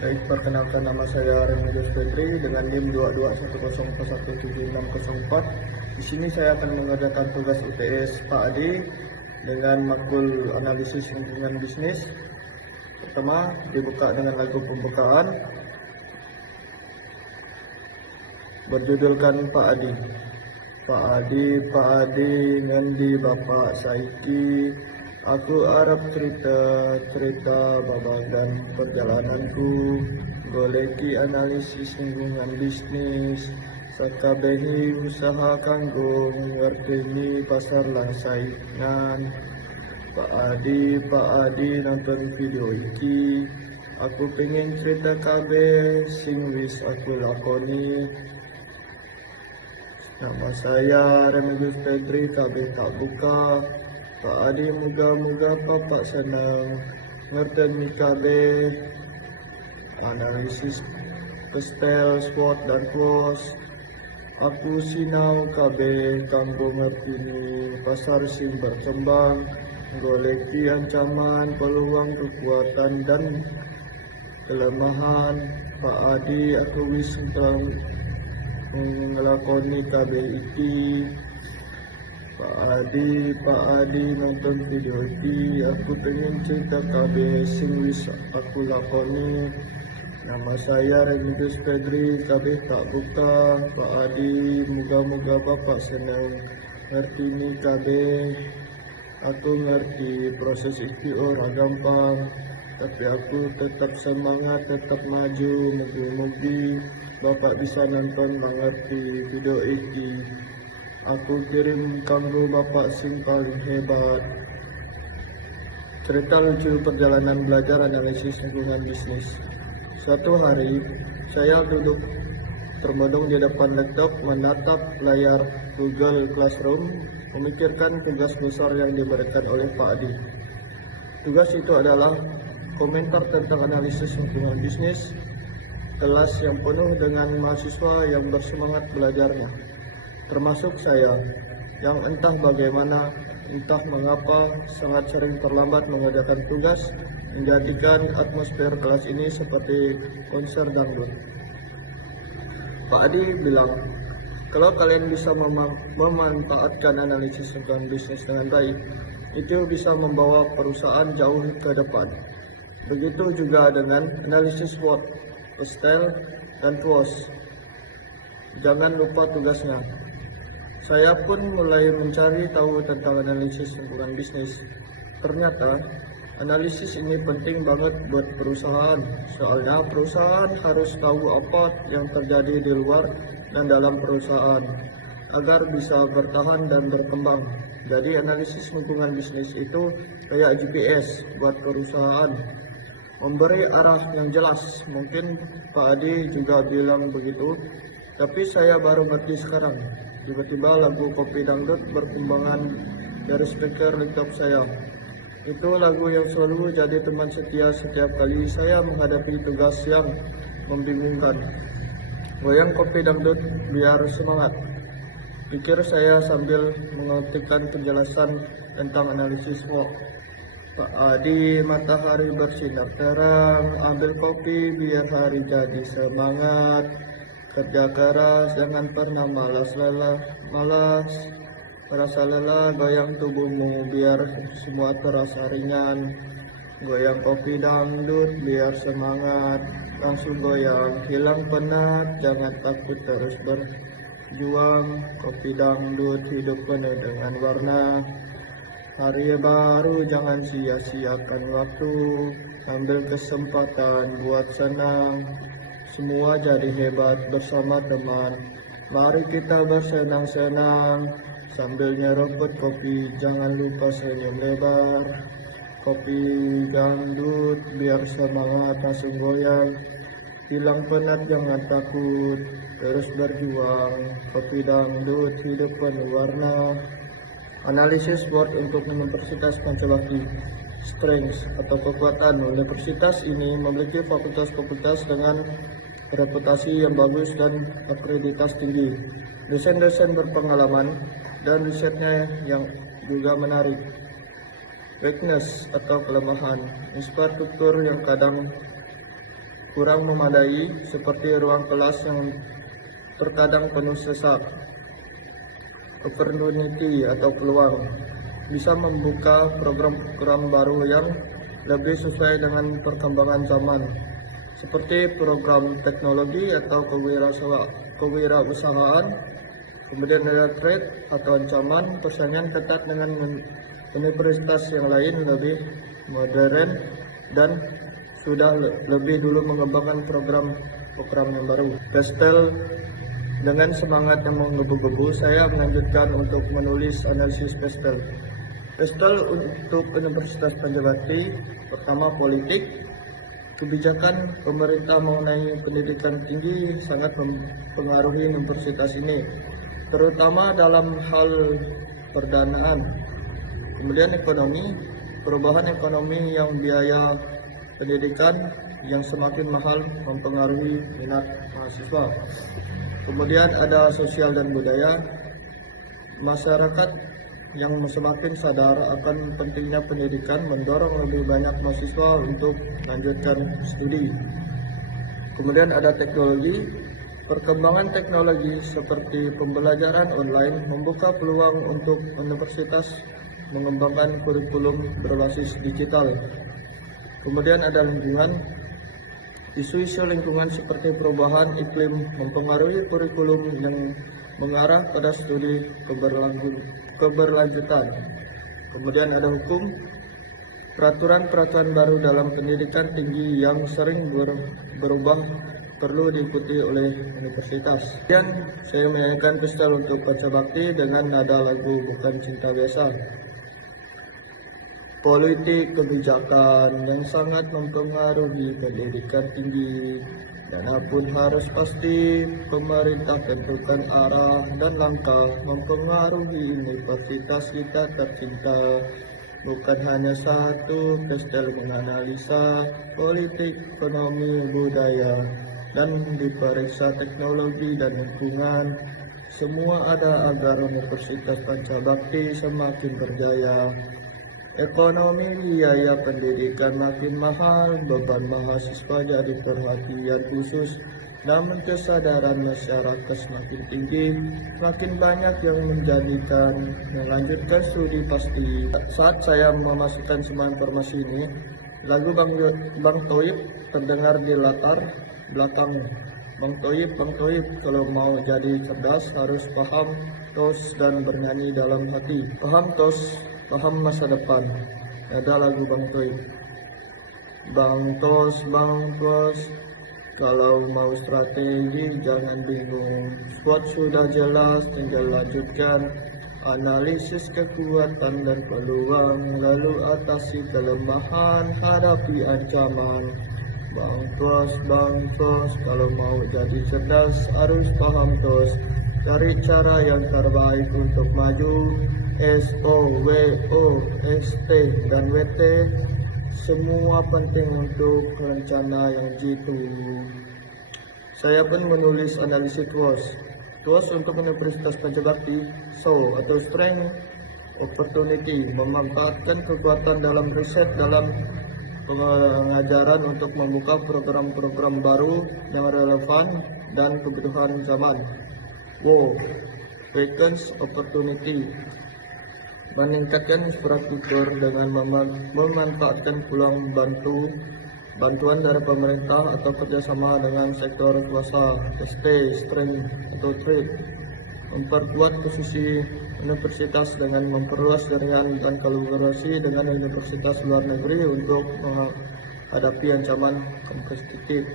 Baik, perkenalkan nama saya Remigius Febri dengan NIM 2210417604. Di sini saya akan mengerjakan tugas UTS Pak Adi dengan makul analisis lingkungan bisnis. Pertama, dibuka dengan lagu pembukaan berjudulkan Pak Adi. Pak Adi, ngendi Bapak saiki. Aku arep cerita babagan perjalananku, goleki analisis lingkungan bisnis, sakabehi usaha kanggo ngerteni pasar lan saingan. Pak Adi nonton video iki, aku pengen cerita kabeh sing wis aku lakoni. Nama saya Remigius Febri, kabeh tak buka. Pak Adi, moga-moga Bapak senang ngerteni kabeh analisis pestel, SWOT dan PLOS. Aku sinau kabeh kanggo ngerteni pasar sing berkembang, goleki ancaman, peluang, kekuatan dan kelemahan. Pak Adi, aku wis ngelakoni kabeh iki. Pak Adi nonton video ini, aku pengen cerita kabeh sing wis aku lakoni. Nama saya Remigius Febri, kabeh tak buka. Pak Adi, moga-moga Bapak senang ngerti ni kabeh. Aku ngerti proses iki ora gampang, tapi aku tetap semangat, tetap maju. Mugi-mugi Bapak bisa nonton mengerti video iki. Aku kirim kanggo Bapak sing paling hebat. Cerita lucu perjalanan belajar analisis lingkungan bisnis. Suatu hari, saya duduk terbodong di depan laptop menatap layar Google Classroom, memikirkan tugas besar yang diberikan oleh Pak Adi. Tugas itu adalah komentar tentang analisis lingkungan bisnis, kelas yang penuh dengan mahasiswa yang bersemangat belajarnya. Termasuk saya, yang entah bagaimana, entah mengapa, sangat sering terlambat mengerjakan tugas, menjadikan atmosfer kelas ini seperti konser dangdut. Pak Adi bilang, kalau kalian bisa memanfaatkan analisis lingkungan bisnis dengan baik, itu bisa membawa perusahaan jauh ke depan. Begitu juga dengan analisis SWOT, pestel, dan PLOS. Jangan lupa tugasnya. Saya pun mulai mencari tahu tentang analisis lingkungan bisnis. Ternyata, analisis ini penting banget buat perusahaan. Soalnya perusahaan harus tahu apa yang terjadi di luar dan dalam perusahaan agar bisa bertahan dan berkembang. Jadi analisis lingkungan bisnis itu kayak GPS buat perusahaan, memberi arah yang jelas. Mungkin Pak Adi juga bilang begitu, tapi saya baru ngerti sekarang. Tiba-tiba lagu Kopi Dangdut berkembangan dari speaker laptop saya. Itu lagu yang selalu jadi teman setia setiap kali saya menghadapi tugas yang membingungkan. Goyang Kopi Dangdut biar semangat, pikir saya sambil mengetikkan penjelasan tentang analisis SWOT. Pak Adi, matahari bersinar terang, ambil kopi biar hari jadi semangat. Kerja keras, jangan pernah malas, merasa lelah, goyang tubuhmu biar semua terasa ringan. Goyang Kopi Dangdut biar semangat, langsung goyang, hilang penat, jangan takut terus berjuang. Kopi Dangdut, hidup penuh dengan warna. Hari baru, jangan sia-siakan waktu, ambil kesempatan buat senang. Semua jadi hebat bersama teman. Mari kita bersenang-senang sambil nyeruput kopi. Jangan lupa senyum lebar. Kopi Dangdut biar semangat, langsung goyang. Hilang penat, jangan takut, terus berjuang. Kopi Dangdut, hidup penuh warna. Analisis SWOT untuk Universitas Pancawati. Strengths atau kekuatan. Universitas ini memiliki fakultas-fakultas dengan reputasi yang bagus dan akreditas tinggi, dosen-dosen berpengalaman, dan risetnya yang juga menarik. Weakness atau kelemahan, infrastruktur yang kadang kurang memadai, seperti ruang kelas yang terkadang penuh sesak. Opportunity atau peluang bisa membuka program-program baru yang lebih sesuai dengan perkembangan zaman, seperti program teknologi atau kewirausahaan. Kemudian ada threat atau ancaman, persaingan ketat dengan universitas yang lain lebih modern dan sudah lebih dulu mengembangkan program yang baru. Gestel, dengan semangat yang menggebu-gebu, saya melanjutkan untuk menulis analisis Gestel. Gestel untuk Universitas Pancabakti, pertama politik. Kebijakan pemerintah mengenai pendidikan tinggi sangat mempengaruhi universitas ini, terutama dalam hal perdanaan. Kemudian ekonomi, perubahan ekonomi yang biaya pendidikan yang semakin mahal mempengaruhi minat mahasiswa. Kemudian ada sosial dan budaya, masyarakat yang semakin sadar akan pentingnya pendidikan mendorong lebih banyak mahasiswa untuk melanjutkan studi. Kemudian ada teknologi. Perkembangan teknologi seperti pembelajaran online membuka peluang untuk universitas mengembangkan kurikulum berbasis digital. Kemudian ada lingkungan. Isu-isu lingkungan seperti perubahan iklim mempengaruhi kurikulum yang mengarah pada studi keberlanjutan. Kemudian ada hukum. Peraturan-peraturan baru dalam pendidikan tinggi yang sering berubah perlu diikuti oleh universitas. Kemudian saya menyanyikan Gestel untuk Pancabakti dengan nada lagu Bukan Cinta Biasa. Politik kebijakan yang sangat mempengaruhi pendidikan tinggi. Dana pun harus pasti, pemerintah tentukan arah dan langkah mempengaruhi universitas kita tercinta. Bukan hanya satu, Gestel menganalisa politik, ekonomi, budaya, dan diperiksa teknologi dan lingkungan. Semua ada agar Universitas Pancabakti semakin berjaya. Ekonomi biaya pendidikan makin mahal, beban mahasiswa jadi perhatian khusus. Namun kesadaran masyarakat semakin tinggi, makin banyak yang melanjutkan studi pasti. Saat saya memasukkan semua informasi ini, lagu Bang Toib terdengar di latar belakang. Bang Toib, kalau mau jadi cerdas harus paham tos dan bernyanyi dalam hati. Paham tos, paham masa depan. Ada lagu Bang Toib. Bang tos, kalau mau strategi jangan bingung. SWOT sudah jelas, tinggal lanjutkan analisis kekuatan dan peluang, lalu atasi kelemahan, hadapi ancaman. Bang tos, kalau mau jadi cerdas harus paham tos. Cari cara yang terbaik untuk maju. SOWOST dan WT semua penting untuk rencana yang jitu. Saya pun menulis analisis TWOS untuk Universitas Pancabakti. Atau Strength Opportunity, memanfaatkan kekuatan dalam riset dalam pengajaran untuk membuka program-program baru yang relevan dan kebutuhan zaman. Vacant Opportunity, meningkatkan infrastruktur dengan memanfaatkan peluang bantuan dari pemerintah atau kerjasama dengan sektor kuasa. Strength atau Trade, memperkuat posisi universitas dengan memperluas jaringan dan kolaborasi dengan universitas luar negeri untuk menghadapi ancaman kompetitif.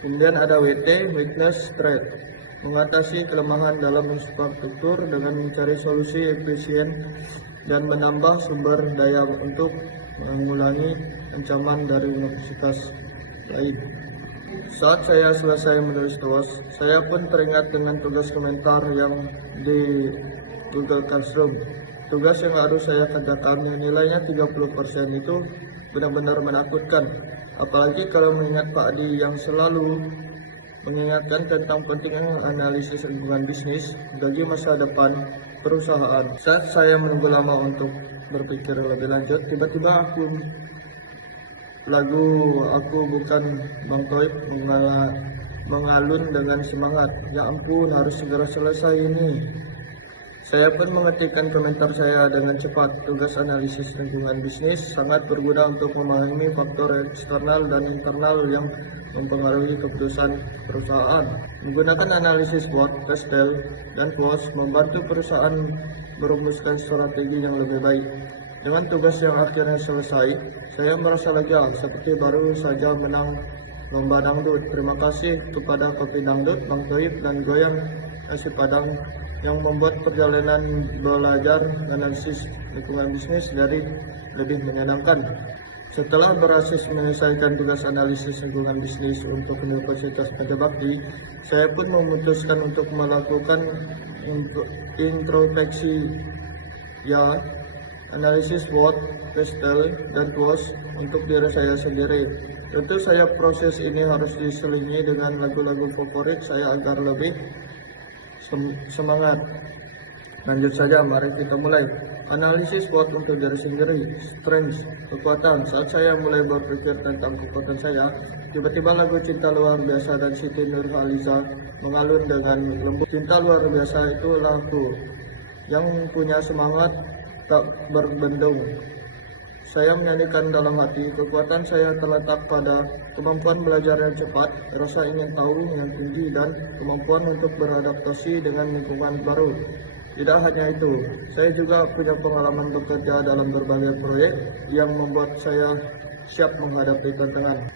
Kemudian ada WT, Witness Threat, mengatasi kelemahan dalam infrastruktur dengan mencari solusi efisien dan menambah sumber daya untuk mengulangi ancaman dari universitas lain. Saat saya selesai menulis TWOS, saya pun teringat dengan tugas komentar yang di Google Classroom. Tugas yang harus saya kerjakan yang nilainya 30% itu benar-benar menakutkan. Apalagi kalau mengingat Pak Adi yang selalu mengingatkan tentang pentingnya analisis lingkungan bisnis bagi masa depan perusahaan. Saat saya menunggu lama untuk berpikir lebih lanjut, tiba-tiba aku lagu Aku Bukan Bang Toib mengalun dengan semangat. Ya ampun, harus segera selesai ini. Saya pun mengetikkan komentar saya dengan cepat. Tugas analisis lingkungan bisnis sangat berguna untuk memahami faktor eksternal dan internal yang mempengaruhi keputusan perusahaan. Menggunakan analisis SWOT, TESTEL, dan POS membantu perusahaan merumuskan strategi yang lebih baik. Dengan tugas yang akhirnya selesai, saya merasa lega seperti baru saja menang lomba dangdut. Terima kasih kepada Kopi Dangdut, Bang Toib, dan Goyang Nasi Padang yang membuat perjalanan belajar analisis lingkungan bisnis dari lebih menyenangkan. Setelah berhasil menyelesaikan tugas analisis lingkungan bisnis untuk Universitas Padabakti, saya pun memutuskan untuk melakukan introspeksi, ya, analisis SWOT, TESTEL, dan POS untuk diri saya sendiri. Tentu saya proses ini harus diselingi dengan lagu-lagu favorit saya agar lebih semangat. Lanjut saja, mari kita mulai. Analisis SWOT untuk diri sendiri. Strength, kekuatan. Saat saya mulai berpikir tentang kekuatan saya, tiba-tiba lagu Cinta Luar Biasa dan Siti Nurhaliza mengalun dengan lembut. Cinta luar biasa itu lagu yang punya semangat tak berbendung. Saya menyanyikan dalam hati. Kekuatan saya terletak pada kemampuan belajar yang cepat, rasa ingin tahu yang tinggi, dan kemampuan untuk beradaptasi dengan lingkungan baru. Tidak hanya itu, saya juga punya pengalaman bekerja dalam berbagai proyek yang membuat saya siap menghadapi tantangan.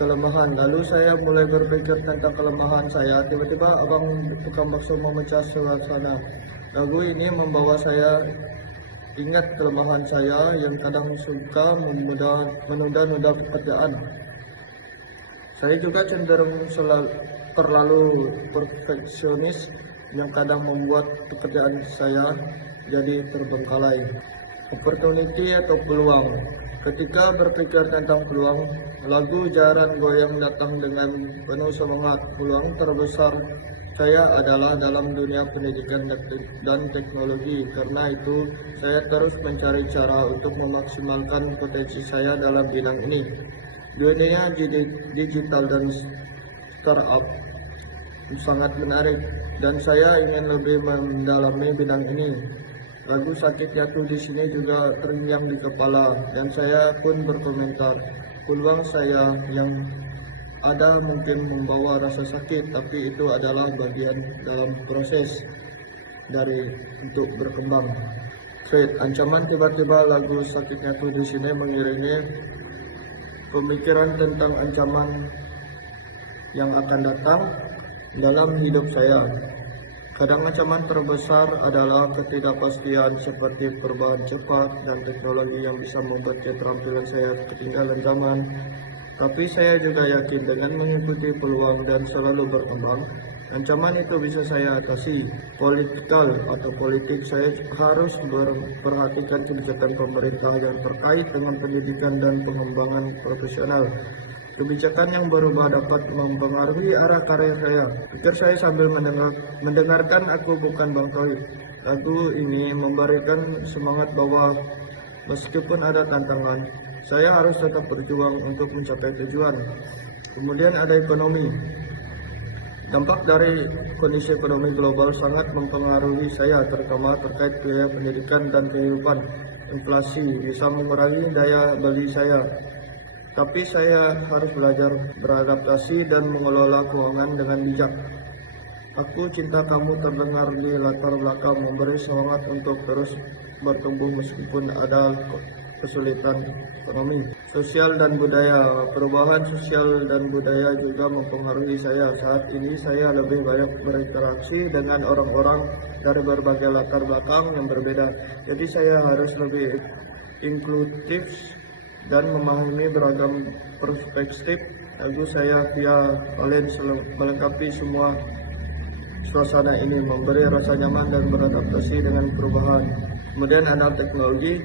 Kelemahan. Lalu saya mulai berpikir tentang kelemahan saya. Tiba-tiba abang tukang bakso memecah suasana. Lagu ini membawa saya ingat kelemahan saya yang kadang suka menunda-nunda pekerjaan. Saya juga cenderung terlalu perfeksionis yang kadang membuat pekerjaan saya jadi terbengkalai. Opportunity atau peluang. Ketika berpikir tentang peluang, lagu Jaran Goyang datang dengan penuh semangat. Peluang terbesar saya adalah dalam dunia pendidikan dan teknologi. Karena itu, saya terus mencari cara untuk memaksimalkan potensi saya dalam bidang ini. Dunia digital dan startup sangat menarik, dan saya ingin lebih mendalami bidang ini. Lagu Sakit Jatuh di sini juga terngiang di kepala, dan saya pun berkomentar. Peluang saya yang ada mungkin membawa rasa sakit, tapi itu adalah bagian dalam proses untuk berkembang. Ancaman. Tiba-tiba lagu Sakit Jatuh di sini mengiringi pemikiran tentang ancaman yang akan datang dalam hidup saya. Kadang ancaman terbesar adalah ketidakpastian seperti perubahan cepat dan teknologi yang bisa membuat keterampilan saya ketinggalan zaman. Tapi saya juga yakin dengan mengikuti peluang dan selalu berkembang, ancaman itu bisa saya atasi. Politik, saya harus memperhatikan kebijakan pemerintah yang terkait dengan pendidikan dan pengembangan profesional. Kebijakan yang berubah dapat mempengaruhi arah karir saya. Pikir saya sambil mendengarkan Aku Bukan Bang Toib. Lagu ini memberikan semangat bahwa meskipun ada tantangan, saya harus tetap berjuang untuk mencapai tujuan. Kemudian ada ekonomi. Dampak dari kondisi ekonomi global sangat mempengaruhi saya, terutama terkait biaya pendidikan dan kehidupan. Inflasi bisa mengurangi daya beli saya. Tapi saya harus belajar beradaptasi dan mengelola keuangan dengan bijak. Aku Cinta Kamu terdengar di latar belakang, memberi semangat untuk terus bertumbuh meskipun ada kesulitan ekonomi. Sosial dan budaya. Perubahan sosial dan budaya juga mempengaruhi saya. Saat ini saya lebih banyak berinteraksi dengan orang-orang dari berbagai latar belakang yang berbeda. Jadi saya harus lebih inklusif dan memahami beragam perspektif. Lagu saya via Valen melengkapi semua suasana ini, memberi rasa nyaman dan beradaptasi dengan perubahan. Kemudian ada teknologi.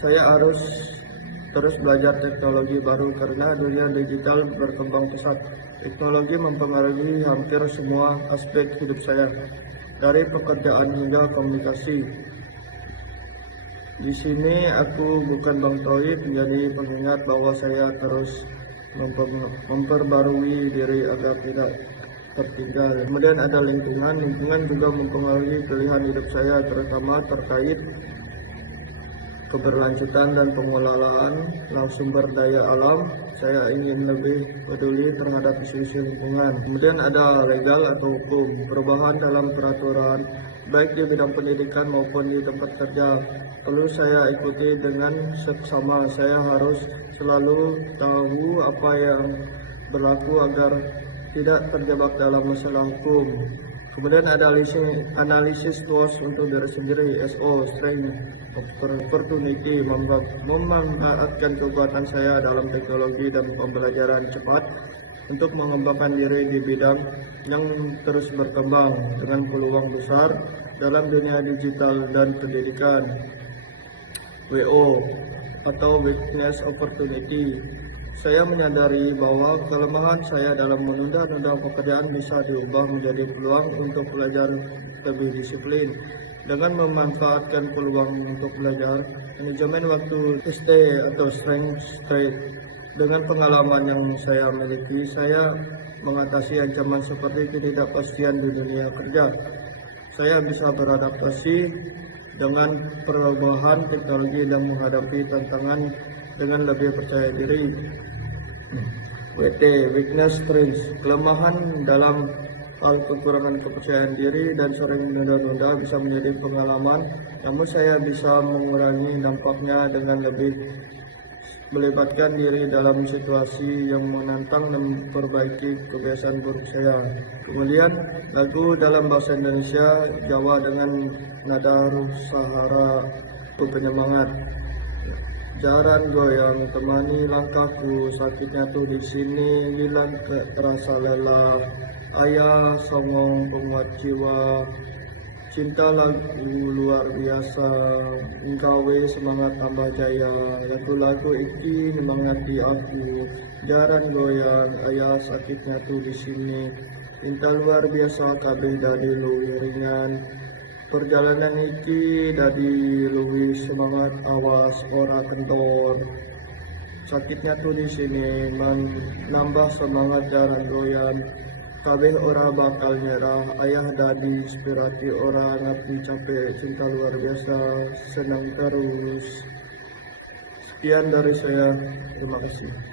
Saya harus terus belajar teknologi baru karena dunia digital berkembang pesat. Teknologi mempengaruhi hampir semua aspek hidup saya, dari pekerjaan hingga komunikasi. Di sini aku bukan Bang Toib, menjadi pengingat bahwa saya terus memperbarui diri agar tidak tertinggal. Kemudian ada lingkungan juga mempengaruhi pilihan hidup saya, terutama terkait keberlanjutan dan pengelolaan sumber daya alam. Saya ingin lebih peduli terhadap isu-isu lingkungan. Kemudian ada legal atau hukum, perubahan dalam peraturan baik di bidang pendidikan maupun di tempat kerja perlu saya ikuti dengan seksama. Saya harus selalu tahu apa yang berlaku agar tidak terjebak dalam masalah hukum. Kemudian ada analisis luas untuk diri sendiri, SO, strength, opportunity, memanfaatkan kekuatan saya dalam teknologi dan pembelajaran cepat untuk mengembangkan diri di bidang yang terus berkembang dengan peluang besar dalam dunia digital dan pendidikan. WO atau Weakness Opportunity. Saya menyadari bahwa kelemahan saya dalam menunda-nunda pekerjaan bisa diubah menjadi peluang untuk belajar lebih disiplin. Dengan memanfaatkan peluang untuk belajar, manajemen waktu ST atau Strength Trade. Dengan pengalaman yang saya miliki, saya mengatasi ancaman seperti ketidakpastian di dunia kerja. Saya bisa beradaptasi dengan perubahan teknologi dan menghadapi tantangan dengan lebih percaya diri. WT, Weakness Strengths, kelemahan dalam hal kekurangan kepercayaan diri dan sering menunda-nunda bisa menjadi pengalaman, namun saya bisa mengurangi dampaknya dengan lebih melibatkan diri dalam situasi yang menantang dan memperbaiki kebiasaan buruk saya. Kemudian lagu dalam bahasa Indonesia Jawa dengan nada Sahara penyemangat. Jaran goyang temani langkahku, sakitnya tuh di sini, hilang terasa lelah. Ayah songong penguat jiwa, cinta lagu luar biasa, engkau semangat tambah jaya. Lagu-lagu iki menyemangati aku, jaran goyang, ayah sakitnya tuh di sini. Cinta luar biasa kabeh dadi luwih ringan. Perjalanan iki dadi luwih semangat, awas ora kendor. Sakitnya tuh di sini nambah semangat jaran goyang. Kabeh ora bakal nyerah, ayah dadi inspirasi ora ngerti capek, cinta luar biasa, senang terus. Sekian dari saya, terima kasih.